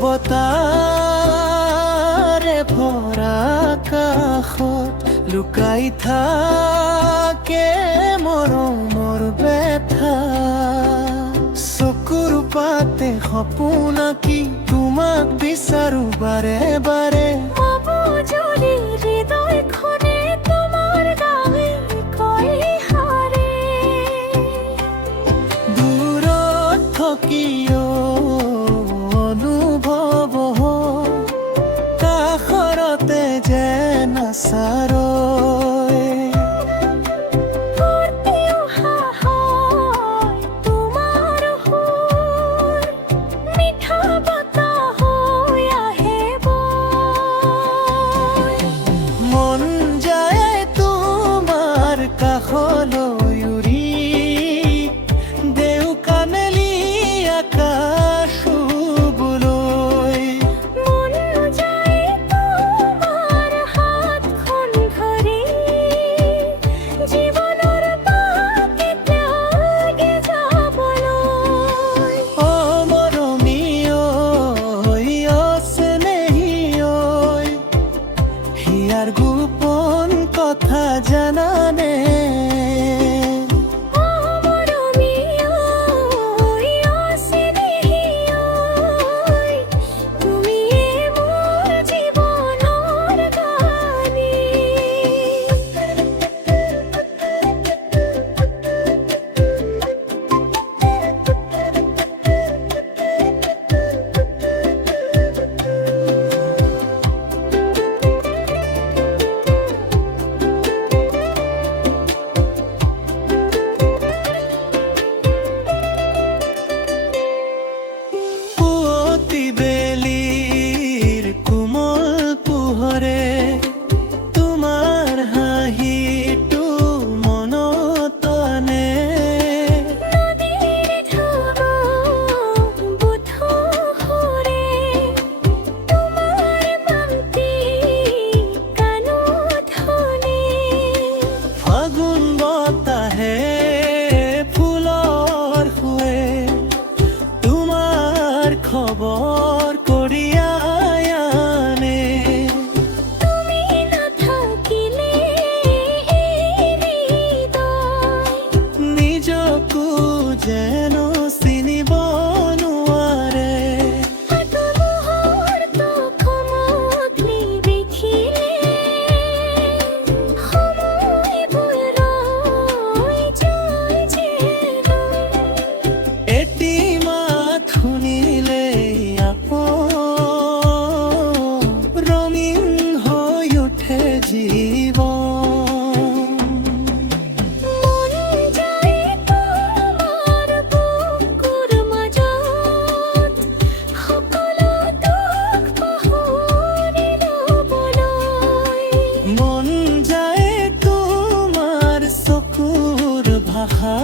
নীৰৱতাৰে ভৰা কাষত লুকাই থাকে মৰমৰ বেথা। চকুৰ পাতে সপোন আঁকি তোমাক বিচাৰো বাৰে বাৰে। যদি হৃদয়খনে তোমাৰ গাৱে কয় হাৰে। দূৰত থাকিও অনুভৱ হয়, কাষৰতে যেন আছাৰ। কাষলৈ উৰি দেও কাণেলি আকাশ চুবলৈ। মন যায় তোমাৰ হাতখন ধৰি জীৱনৰ বাকী ত্যাগে যাবলৈ। অ মৰমী ঐ, অ স্নেহী ঐ, হিয়াৰ গোপন কথা জানানে? বেলিৰ কোমল পোহৰে তোমাৰ হাঁহিটো মনত আনে। নদীৰ ঢৌ বুধুৰে তোমাৰ মান্তি কাণত শুনে। ফাগুন বতাহে ফুলৰ শুৱে তোমাৰ খবৰ কঢ়িয়াই আনে। তুমি নাথাকিলে এই হৃদয় নিজকো যেন চিনিব নোৱাৰে। আত্মমুহূৰ্তখনত নিৰিখিলে সময়বোৰ ৰৈ যায় যেন। এটি মাত শুনিলেই ৰঙীন হৈ উঠে জীৱন। মন যায় তোমাৰ বুকুৰ মাজত সকলো দুখ পাহৰি ল'বলৈ। মন যায় তোমাৰ চকুৰ ভাষা